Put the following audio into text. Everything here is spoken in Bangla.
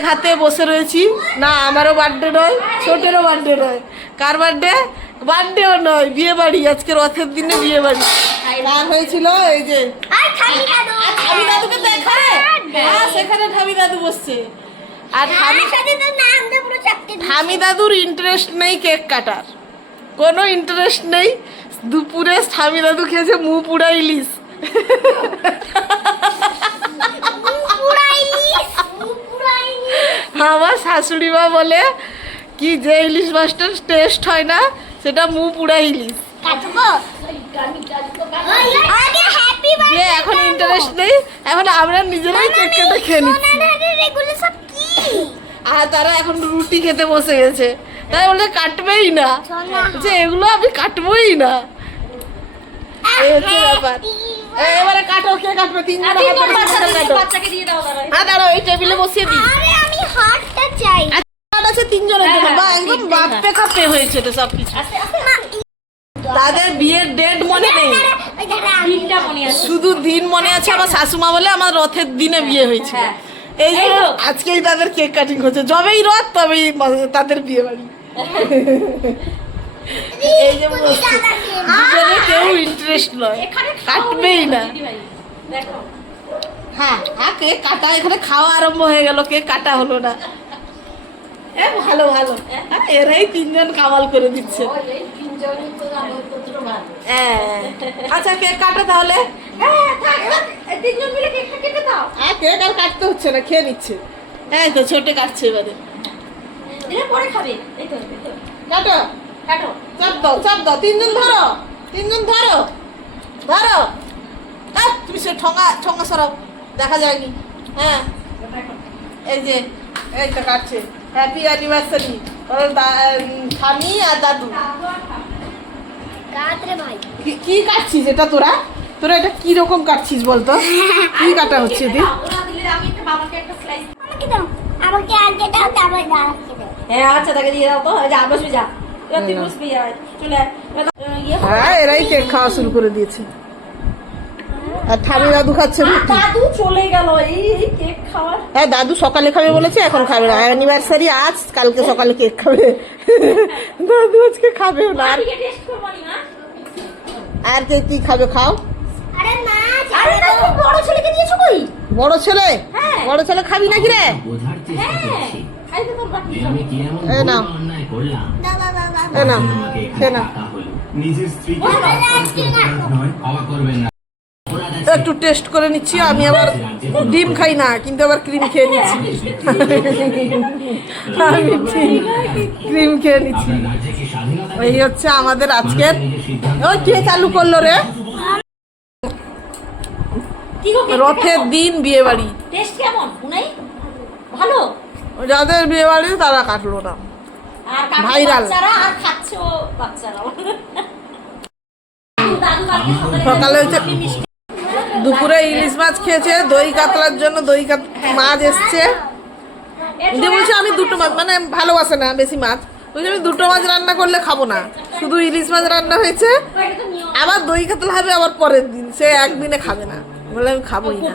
কেক হাতে বসে রয়েছি। না আমারও বার্থডে নয়, ছোটেরও বার্থডে নয়। কার বার্থডে? বার্থডেও নয়, বিয়ে বাড়ি। আজকে রথের দিনে বিয়ে বাড়ি। কার হয়েছিল? এই যে ঠামি দাদুকে দেখা, হ্যাঁ সেখানে ঠামি দাদু বসছে। আর ঠামি দাদুর ইন্টারেস্ট নেই কেক কাটার, কোনো ইন্টারেস্ট নেই। দুপুরে ঠামি দাদু খেয়েছে মুখ পুরা ইলিশ। আমার শাশুড়ি মা বলে কি যে ইলিশ মাছটার টেস্ট হয় না সেটা মুখ পুরা ইলিশ। এখন ইন্টারেস্ট নেই, এখন আমরা নিজেরাই কেক কেটে খেয়ে নিচ্ছি। আর তারা এখন রুটি খেতে বসে গেছে, তাই বলে কাটবেই না, যে এগুলো আমি কাটবোই না। এই হচ্ছে ব্যাপার। এবারে কাটো, কে কাটবে? তিনজন দাঁড়াও, এই টেবিলে বসিয়ে দিই। আছে তিনজনের জন্য, বা একদম বাপ্পে খাপে হয়েছে তো সবকিছু। তাদের বিয়ের ডেট মনে নেই, শুধু দিন মনে আছে। আমার শাশুমা বলে আমার রথের দিনে বিয়ে হয়েছে। এই যে আজকেই তাদের কেক কাটিং হচ্ছে, যবেই রথ তবেই তাদের বিয়ে বাড়ি। এই যে দুজনে কেউ ইন্টারেস্ট নয়, কাটবেই না। হ্যাঁ হ্যাঁ, কেক কাটা, এখানে খাওয়া আরম্ভ হয়ে গেল, কেক কাটা হলো না। ভালো ভালো, এরাই তিনজন কামাল করে দিচ্ছে। আচ্ছা কেক কাটো তাহলে। কেক আর কাটতে হচ্ছে না, খেয়ে নিচ্ছে। হ্যাঁ তো ছোটে কাটছে এবারে। কাটো কাটো, চাপ দাও চাপ দাও, তিনজন ধরো, তিনজন ধরো ধরো। তুমি সে ঠোঙা ঠোঙা সরাও, দেখা যায়নি। হ্যাঁ এই যে এই তো কাটছে। হ্যাপি অ্যানিভার্সারি ঠামি আর দাদু। কি কাটছিস এটা তোরা? তোরা এটা কি রকম কাটছিস বলতো? কি কাটা হচ্ছে দি? হ্যাঁ আচ্ছা তাকে দিয়ে দাও তো। হ্যাঁ এরাই কেক খাওয়া শুরু করে দিয়েছে। আর ঠামি দাদু খাচ্ছে। দাদু চলে গেল এই কেক খাওয়ার। হ্যাঁ দাদু সকালে খাবে বলেছে, এখন খাবে না। অ্যানিভার্সারি আজ, কালকে সকালে কেক খাবে। দাদু আজকে খাবেও না। আর কে কি খাবে? খাও। বড় ছেলেকে দিয়েছো কই? বড় ছেলে? বড় ছেলে খাবি নাকি রে? না একটু টেস্ট করে নিচ্ছি। আমি আবার ডিম খাই না, কিন্তু আবার ক্রিম খেয়ে নিচ্ছি। আমি ক্রিম খেয়ে নিচ্ছি। এই হচ্ছে আমাদের আজকের। ওই কে চালু করলো রে? রথের দিন বিয়ে বাড়ি। টেস্ট কেমন? ভালো। যাদের বিয়ে বাড়ি তারা কাটলো না, ভাইরাল। সকালে হচ্ছে, দুপুরে ইলিশ মাছ খেয়েছে। দই কাতলার জন্য দই মাছ এসছে। বলছে আমি দুটো মাছ, মানে ভালোবাসে না বেশি মাছ, বলছি আমি দুটো মাছ রান্না করলে খাবো না, শুধু ইলিশ মাছ রান্না হয়েছে। আবার দই কাতলা হবে আবার পরের দিন, সে একদিনে খাবে না। বলে আমি খাবোই না।